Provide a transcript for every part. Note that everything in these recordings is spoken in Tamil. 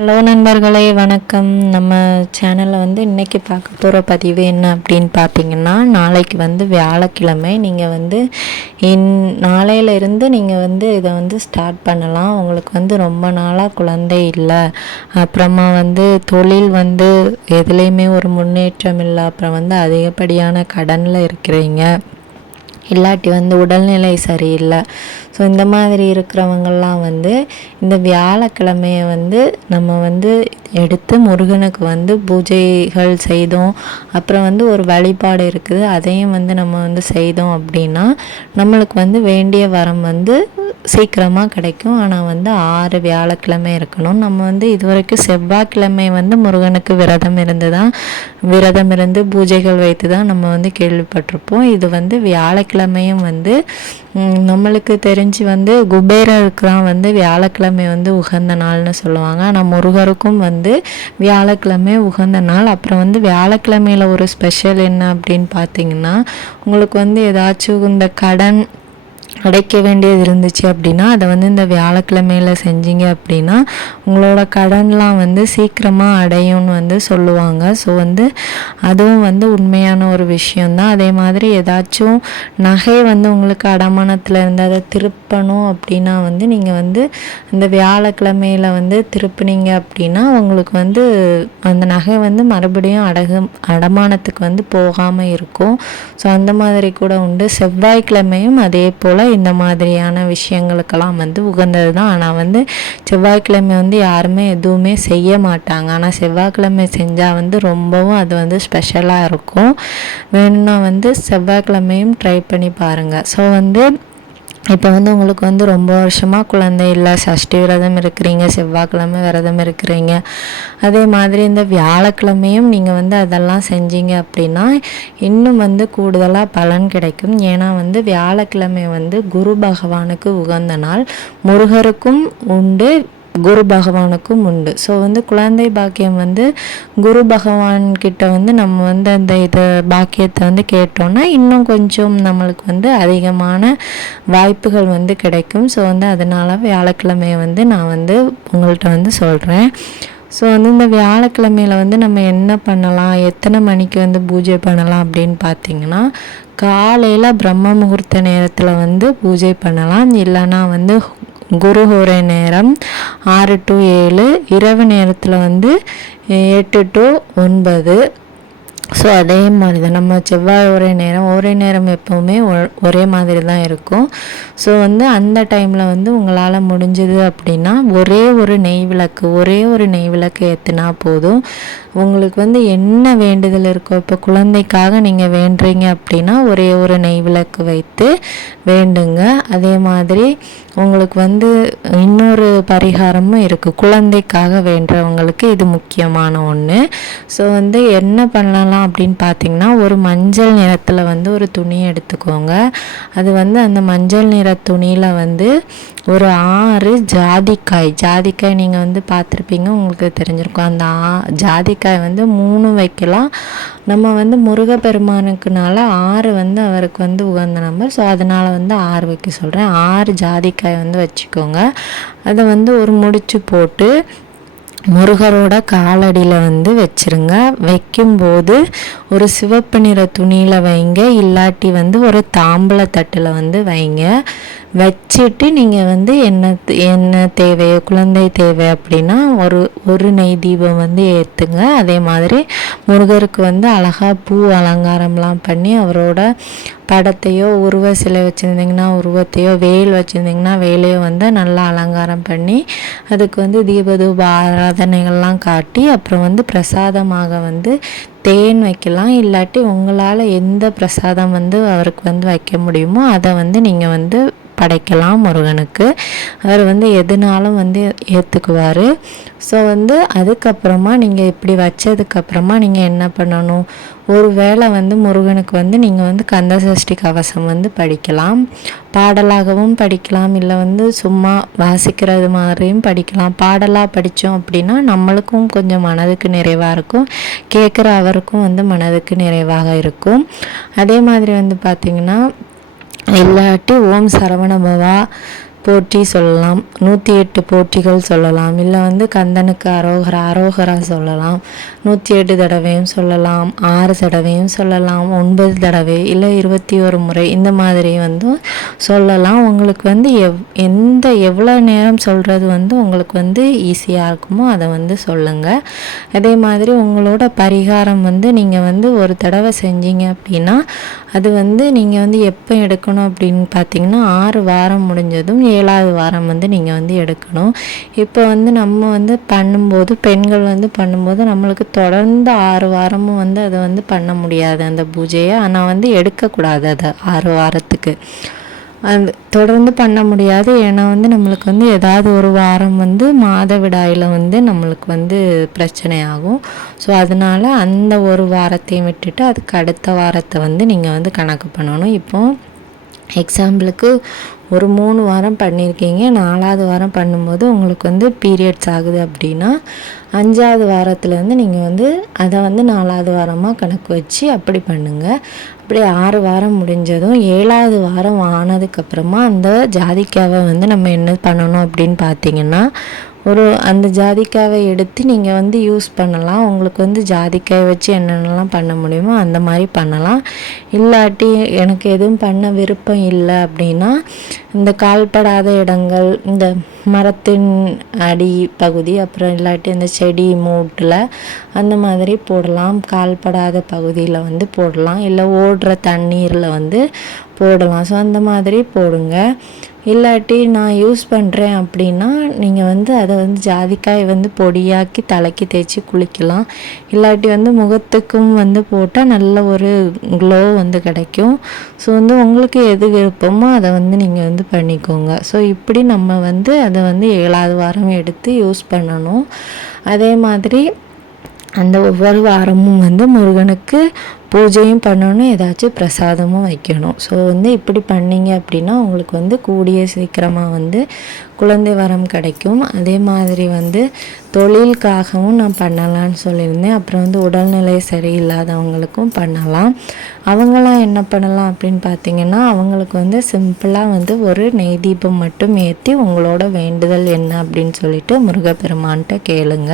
ஹலோ நண்பர்களே, வணக்கம். நம்ம சேனலில் இன்றைக்கி பார்க்க போகிற பதிவு என்ன அப்படின்னு பார்த்தீங்கன்னா, நாளைக்கு வியாழக்கிழமை. நீங்கள் நாளையிலிருந்து நீங்கள் இதை ஸ்டார்ட் பண்ணலாம். உங்களுக்கு ரொம்ப நாளாக குழந்தை இல்லை, அப்புறமா தொழில் எதுலேயுமே ஒரு முன்னேற்றம் இல்லை, அப்புறம் அதிகப்படியான கடனில் இருக்கிறீங்க, இல்லாட்டி உடல்நிலை சரியில்லை. ஸோ இந்த மாதிரி இருக்கிறவங்கெல்லாம் இந்த வியாழக்கிழமையை நம்ம எடுத்து முருகனுக்கு பூஜைகள் செய்தோம், அப்புறம் ஒரு வழிபாடு இருக்குது, அதையும் நம்ம செய்தோம் அப்படின்னா நம்மளுக்கு வேண்டிய வரம் சீக்கிரமாக கிடைக்கும். ஆனால் 6 வியாழக்கிழமை இருக்கணும். நம்ம இதுவரைக்கும் செவ்வாய்க்கிழமை முருகனுக்கு விரதம் இருந்து பூஜைகள் வைத்து தான் நம்ம கேள்விப்பட்டிருப்போம். இது வியாழக்கிழமையும் நம்மளுக்கு தெரிஞ்சு குபேரருக்குலாம் வியாழக்கிழமை உகந்த நாள்னு சொல்லுவாங்க. ஆனால் முருகருக்கும் வியாழக்கிழமை உகந்த நாள். அப்புறம் வியாழக்கிழமையில் ஒரு ஸ்பெஷல் என்ன அப்படின்னு பார்த்தீங்கன்னா, உங்களுக்கு ஏதாச்சும் இந்த கடன் அடைக்க வேண்டியது இருந்துச்சு அப்படின்னா அதை இந்த வியாழக்கிழமையில் செஞ்சீங்க அப்படின்னா உங்களோட கடன்லாம் சீக்கிரமாக அடையும்னு சொல்லுவாங்க. ஸோ அதுவும் உண்மையான ஒரு விஷயந்தான். அதே மாதிரி ஏதாச்சும் நகை உங்களுக்கு அடமானத்தில் இருந்து அதை திருப்பணும் அப்படின்னா நீங்கள் இந்த வியாழக்கிழமையில் திருப்பினீங்க அப்படின்னா உங்களுக்கு அந்த நகை மறுபடியும் அடமானத்துக்கு போகாமல் இருக்கும். ஸோ அந்த மாதிரி கூட உண்டு. செவ்வாய்க்கிழமையும் அதே போல் இந்த மாதிரியான விஷயங்களுக்கெல்லாம் உகந்தது தான். ஆனால் செவ்வாய்க்கிழமை யாருமே எதுவுமே செய்ய மாட்டாங்க. ஆனால் செவ்வாய்க்கிழமை செஞ்சால் ரொம்பவும் அது ஸ்பெஷலாக இருக்கும். வேணும்னா செவ்வாய்க்கிழமையும் ட்ரை பண்ணி பாருங்கள். ஸோ இப்போ உங்களுக்கு ரொம்ப வருஷமாக குழந்தை இல்லை, சஷ்டி விரதம் இருக்கிறீங்க, செவ்வாய்க்கிழமை விரதம் இருக்கிறீங்க, அதே மாதிரி இந்த வியாழக்கிழமையும் நீங்கள் அதெல்லாம் செஞ்சீங்க அப்படின்னா இன்னும் கூடுதலாக பலன் கிடைக்கும். ஏன்னா வியாழக்கிழமை குரு பகவானுக்கு உகந்த நாள். முருகருக்கும் உண்டு, குரு பகவானுக்கும் உண்டு. ஸோ குழந்தை பாக்கியம் குரு பகவான்கிட்ட நம்ம அந்த இதை பாக்கியத்தை கேட்டோன்னா இன்னும் கொஞ்சம் நம்மளுக்கு அதிகமான வாய்ப்புகள் கிடைக்கும். ஸோ அதனால் வியாழக்கிழமையை நான் உங்கள்கிட்ட சொல்கிறேன். ஸோ இந்த வியாழக்கிழமையில் நம்ம என்ன பண்ணலாம், எத்தனை மணிக்கு பூஜை பண்ணலாம் அப்படின்னு பார்த்தீங்கன்னா, காலையில் பிரம்ம முகூர்த்த நேரத்தில் பூஜை பண்ணலாம். இல்லைன்னா குருஹோரை நேரம் 6 to 7, இரவு நேரத்தில் 8 to 9. ஸோ அதே மாதிரி தான் நம்ம செவ்வாய் ஒரே நேரம் எப்போவுமே ஒரே மாதிரி தான் இருக்கும். ஸோ அந்த டைமில் உங்களால் முடிஞ்சது அப்படின்னா ஒரே ஒரு நெய் விளக்கு ஏற்றினா போதும். உங்களுக்கு என்ன வேண்டுதல் இருக்கோ, இப்போ குழந்தைக்காக நீங்கள் வேண்டுறீங்க அப்படின்னா ஒரே ஒரு நெய் விளக்கு வைத்து வேண்டுங்க. அதே மாதிரி உங்களுக்கு இன்னொரு பரிகாரமும் இருக்குது. குழந்தைக்காக வேண்டுறவங்களுக்கு இது முக்கியமான ஒன்று. ஸோ என்ன பண்ணலாம் அப்படின்னு பார்த்தீங்கன்னா, ஒரு மஞ்சள் நிறத்தில் ஒரு துணி எடுத்துக்கோங்க. அது அந்த மஞ்சள் நிற துணியில் ஒரு 6 ஜாதிக்காய் நீங்கள் பார்த்துருப்பீங்க, உங்களுக்கு தெரிஞ்சிருக்கும். அந்த ஜாதிக்காய் 3 வைக்கலாம். நம்ம முருகப்பெருமானுக்குனால 6 அவருக்கு உகந்த நம்பர். ஸோ அதனால் 6 வைக்க சொல்கிறேன். 6 ஜாதிக்காய் வச்சுக்கோங்க. அதை ஒரு முடிச்சு போட்டு முருகரோட காலடியில் வச்சுருங்க. வைக்கும்போது ஒரு சிவப்பு நிற துணியில் வைங்க, இல்லாட்டி ஒரு தாம்பூல தட்டில் வைங்க. வச்சுட்டு நீங்கள் என்ன தேவையோ, குழந்தை தேவை அப்படின்னா ஒரு நெய் தீபம் ஏற்றுங்க. அதே மாதிரி முருகருக்கு அழகாக பூ அலங்காரம்லாம் பண்ணி அவரோட படத்தையோ, உருவ சிலை வச்சுருந்திங்கன்னா உருவத்தையோ, வேல் வச்சுருந்திங்கன்னா வேலையோ நல்லா அலங்காரம் பண்ணி அதுக்கு தீபதூப ஆராதனைகள்லாம் காட்டி அப்புறம் பிரசாதமாக தேன் வைக்கலாம். இல்லாட்டி உங்களால் எந்த பிரசாதம் அவருக்கு வைக்க முடியுமோ அதை நீங்கள் படைக்கலாம் முருகனுக்கு. அவர் எதுனாலும் ஏற்றுக்குவார். ஸோ அதுக்கப்புறமா நீங்கள் இப்படி வச்சதுக்கப்புறமா நீங்கள் என்ன பண்ணணும், ஒரு வேளை முருகனுக்கு நீங்கள் கந்த சஷ்டி கவசம் படிக்கலாம். பாடலாகவும் படிக்கலாம், இல்லை சும்மா வாசிக்கிறது மாதிரியும் படிக்கலாம். பாடலாக படித்தோம் அப்படின்னா நம்மளுக்கும் கொஞ்சம் மனதுக்கு நிறைவாக இருக்கும், கேட்குற அவருக்கும் மனதுக்கு நிறைவாக இருக்கும். அதே மாதிரி பார்த்திங்கன்னா, இல்லாட்டி ஓம் சரவண பவா போற்றி சொல்லலாம், 108 போற்றிகள் சொல்லலாம், இல்லை வந்து கந்தனுக்கு அரோகரா அரோகரா சொல்லலாம், 108 தடவையும் சொல்லலாம், 6 தடவையும் சொல்லலாம், 9 தடவை இல்லை 21 முறை இந்த மாதிரி வந்து சொல்லலாம். உங்களுக்கு வந்து எவ்வளோ நேரம் சொல்கிறது வந்து உங்களுக்கு வந்து ஈஸியாக இருக்குமோ அதை வந்து சொல்லுங்கள். அதே மாதிரி உங்களோட பரிகாரம் வந்து நீங்கள் வந்து ஒரு தடவை செஞ்சீங்க அப்படின்னா அது வந்து நீங்கள் வந்து எப்போ எடுக்கணும் அப்படின்னு பார்த்தீங்கன்னா 6 வாரம் முடிஞ்சதும் 7வது வாரம் வந்து நீங்கள் வந்து எடுக்கணும். இப்போ வந்து நம்ம வந்து பண்ணும்போது பெண்கள் வந்து பண்ணும்போது நம்மளுக்கு தொடர்ந்து 6 வாரமும் வந்து அதை வந்து பண்ண முடியாது அந்த பூஜையை. ஆனால் வந்து எடுக்கக்கூடாது அதை 6 வாரத்துக்கு அது தொடர்ந்து பண்ண முடியாது. ஏன்னா வந்து நம்மளுக்கு வந்து ஏதாவது ஒரு வாரம் வந்து மாதவிடாயில் வந்து நம்மளுக்கு வந்து பிரச்சனை ஆகும். ஸோ அதனால் அந்த ஒரு வாரத்தையும் விட்டுட்டு அதுக்கு அடுத்த வாரத்தை வந்து நீங்கள் வந்து கணக்கு பண்ணணும். இப்போது எக்ஸாம்பிளுக்கு ஒரு 3 வாரம் பண்ணியிருக்கீங்க, 4வது வாரம் பண்ணும்போது உங்களுக்கு வந்து பீரியட்ஸ் ஆகுது அப்படின்னா 5வது வாரத்துலேருந்து நீங்கள் வந்து அதை வந்து 4வது வாரமாக கணக்கு வச்சு அப்படி பண்ணுங்கள். அப்படி 6 வாரம் முடிஞ்சதும் 7வது வாரம் ஆனதுக்கப்புறமா அந்த ஜாதிக்காவை வந்து நம்ம என்ன பண்ணணும் அப்படின்னு பார்த்தீங்கன்னா அந்த ஜாதிக்காவை எடுத்து நீங்கள் வந்து யூஸ் பண்ணலாம். உங்களுக்கு வந்து ஜாதிக்காயை வச்சு என்னென்னலாம் பண்ண முடியுமோ அந்த மாதிரி பண்ணலாம். இல்லாட்டி எனக்கு எதுவும் பண்ண விருப்பம் இல்லை அப்படின்னா இந்த கால்படாத இடங்கள், இந்த மரத்தின் அடி பகுதி, அப்புறம் இல்லாட்டி இந்த செடி மூட்டில் அந்த மாதிரி போடலாம். கால்படாத பகுதியில் வந்து போடலாம், இல்லை ஓடுற தண்ணீரில் வந்து போடலாம். ஸோ அந்த மாதிரி போடுங்க. இல்லாட்டி நான் யூஸ் பண்ணுறேன் அப்படின்னா நீங்கள் வந்து அதை வந்து ஜாதிக்காயை வந்து பொடியாக்கி தலைக்கு தேய்ச்சி குளிக்கலாம். இல்லாட்டி வந்து முகத்துக்கும் வந்து போட்டால் நல்ல ஒரு க்ளோ வந்து கிடைக்கும். ஸோ வந்து உங்களுக்கு எது விருப்பமோ அதை வந்து நீங்கள் வந்து பண்ணிக்கோங்க. ஸோ இப்படி நம்ம வந்து அதை வந்து 7வது வாரம் எடுத்து யூஸ் பண்ணணும். அதே மாதிரி அந்த ஒவ்வொரு வாரமும் வந்து முருகனுக்கு பூஜையும் பண்ணணும், ஏதாச்சும் பிரசாதமும் வைக்கணும். ஸோ வந்து இப்படி பண்ணிங்க அப்படின்னா உங்களுக்கு வந்து கூடிய சீக்கிரமாக வந்து குழந்தை வரம் கிடைக்கும். அதே மாதிரி வந்து தொழிலுக்காகவும் நான் பண்ணலான்னு சொல்லியிருந்தேன். அப்புறம் வந்து உடல்நிலை சரியில்லாதவங்களுக்கும் பண்ணலாம். அவங்களாம் என்ன பண்ணலாம் அப்படின்னு பார்த்தீங்கன்னா அவங்களுக்கு வந்து சிம்பிளாக வந்து ஒரு நெய் தீபம் மட்டும் ஏற்றி உங்களோட வேண்டுதல் என்ன அப்படின்னு சொல்லிட்டு முருகப்பெருமான்கிட்ட கேளுங்க.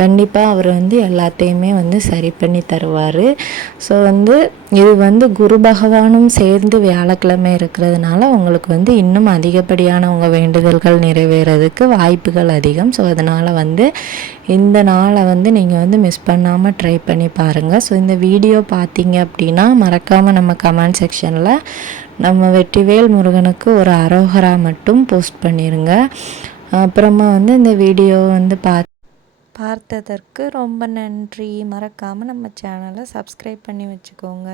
கண்டிப்பாக அவர் வந்து எல்லாத்தையுமே வந்து சரி பண்ணி தருவார். ஸோ வந்து இது வந்து குரு பகவானும் சேர்ந்து வியாழக்கிழமை இருக்கிறதுனால உங்களுக்கு வந்து இன்னும் அதிகப்படியான உங்கள் வேண்டுதல்கள் நிறைவேறதுக்கு வாய்ப்புகள் அதிகம். ஸோ அதனால் வந்து இந்த நாளை வந்து நீங்கள் வந்து மிஸ் பண்ணாமல் ட்ரை பண்ணி பாருங்கள். ஸோ இந்த வீடியோ பார்த்தீங்க அப்படின்னா மறக்காமல் நம்ம கமெண்ட் செக்ஷனில் நம்ம வெற்றிவேல் முருகனுக்கு ஒரு அரோகரா மட்டும் போஸ்ட் பண்ணிடுங்க. அப்புறமா வந்து இந்த வீடியோ வந்து பார்த்ததற்கு ரொம்ப நன்றி. மறக்காமல் நம்ம சேனலை சப்ஸ்கிரைப் பண்ணி வச்சுக்கோங்க.